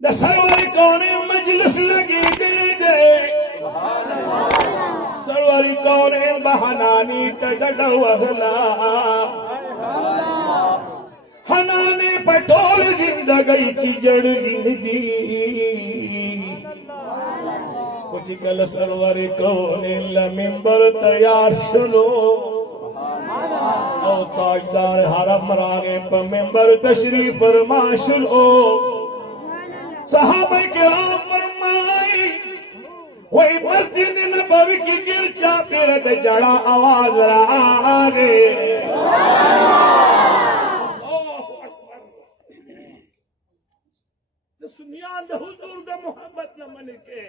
the server कौने मजलिस लगी दे server कौने बहनानी तडवहला हनाने पटोल जिंदगी की जड़ जिंदगी कुछ कल सरवर कौने मिंबर तैयार सुनो और ताजदार हरम रागे पर मिंबर तशरीफ फरमा सुनो सहाबा किराम फरमाई वही मस्जिद नबवी की गिरजा फिर जड़ा आवाज रहा रे सुनिया हुजूर द मोहब्बत न मन के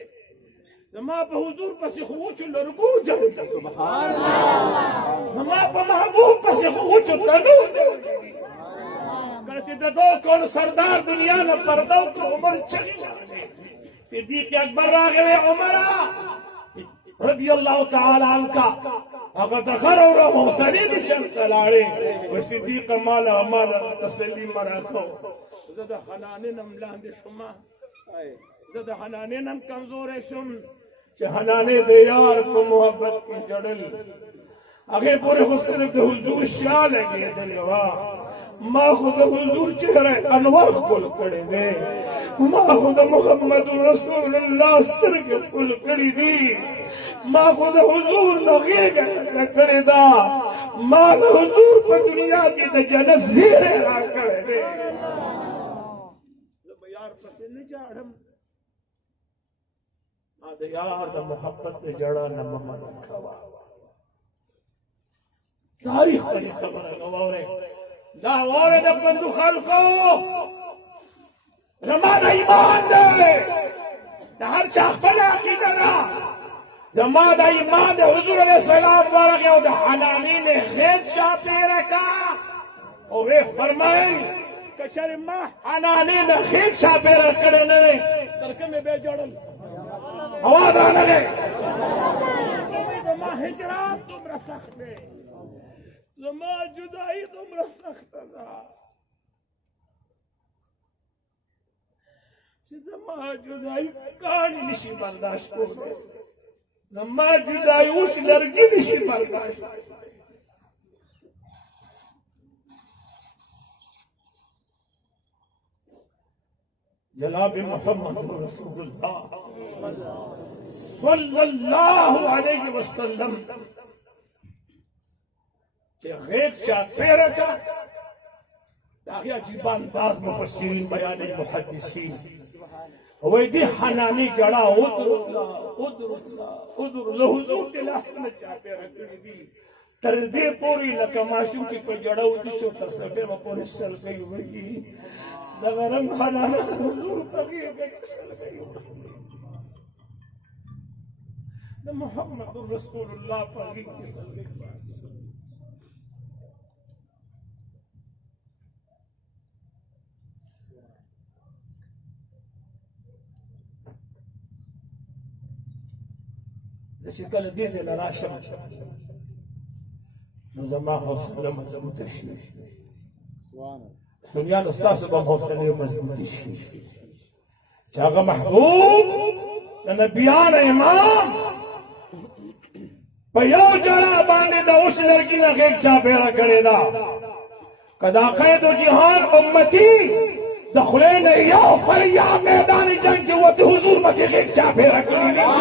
जमा पे हुजूर पसी खूच लरगू जड़ सुभान अल्लाह जमा पे महबूब पसी खूच तनु करचे दो कौन सरदार दुनिया न पर्दो को उमर चली जाने सिद्दीक अकबर रागे उमरा रजी अल्लाह ताला अन्का अगर दखर और हौसली निशल चलाड़े वो सिद्दीक माला तसली मराखो ज़द हनाने नम लांदे शुमा ज़द हनाने नम कमजोर है शुम हनाने दे यार को मोहब्बत की जड़ल आगे पूरे हुस्न दे हुजूर शाल है दिलवा माँ खुद हुजूर चेहरे अनवर कुल करे दे माँ खुद मोहम्मद रसूलुल्लाह अस्तर के कुल करी दी माँ खुद हुजूर नगे करे दा माँ हुजूर पर दुनिया की ते जन्नत ज़ीरे रा करे दे जब यार पसंद जाड़म आदे यार दा मोहब्बत ते जड़ा न मोहम्मद खवा तारीख की खबर है गवारे दावारे द बंदू खलको रमादा ईमान दे हर चाखना की तरह जमादा ईमान दे हुजूर अलैहि सलाम वाला के उद हनानी ने खेत चापे रखा और वे फरमाए कचरे मां हनानी ने खेत चापे रखने ने करके में बेजोड़ल आवाज आ लगे जमा हिजरात तुम सख्त है जमा जुदाई तुम सख्त था जमा जुदाई कहानी निशी बर्दाश्त को जमा जुदाई उस लड़की निशी बर्दाश्त जनाब मोहम्मद रसूलुल्लाह सल्लल्लाहु अलैहि वसल्लम गैब चापेरा का ताकि अजीब अंदाज मुफस्सिरीन बयान मुहद्दिसीन वैदी हनानी जड़ा उदर लहुजूर दिलास में चापेरा करी दी तरदे पूरी लकमाशू की पर जड़ा उदिशो तसफे में पूरी सल गई होगी दगरम हनाना हुजूर पगी गई सल गई न मोहम्मद रसूलुल्लाह पगी की सल गई शिकल दीज लराशम नजमा हौसला मजबूत शी दुनिया नुस्ता सुबह हौसले मजबूत शी जागा महबूब नबियान इमाम पयो जरा बांधे दा उस लड़की ना के चापेरा करेदा कदा कैद जिहान उम्मती दखले नहीं या फरिया मैदान जंग के वो हुजूर मत के चापेरा करेगी